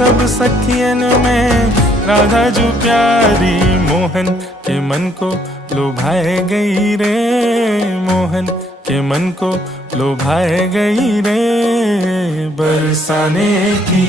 सब सखियन में राधा जो प्यारी, मोहन के मन को लुभाए गई रे, मोहन के मन को लुभाए गई रे। बरसाने की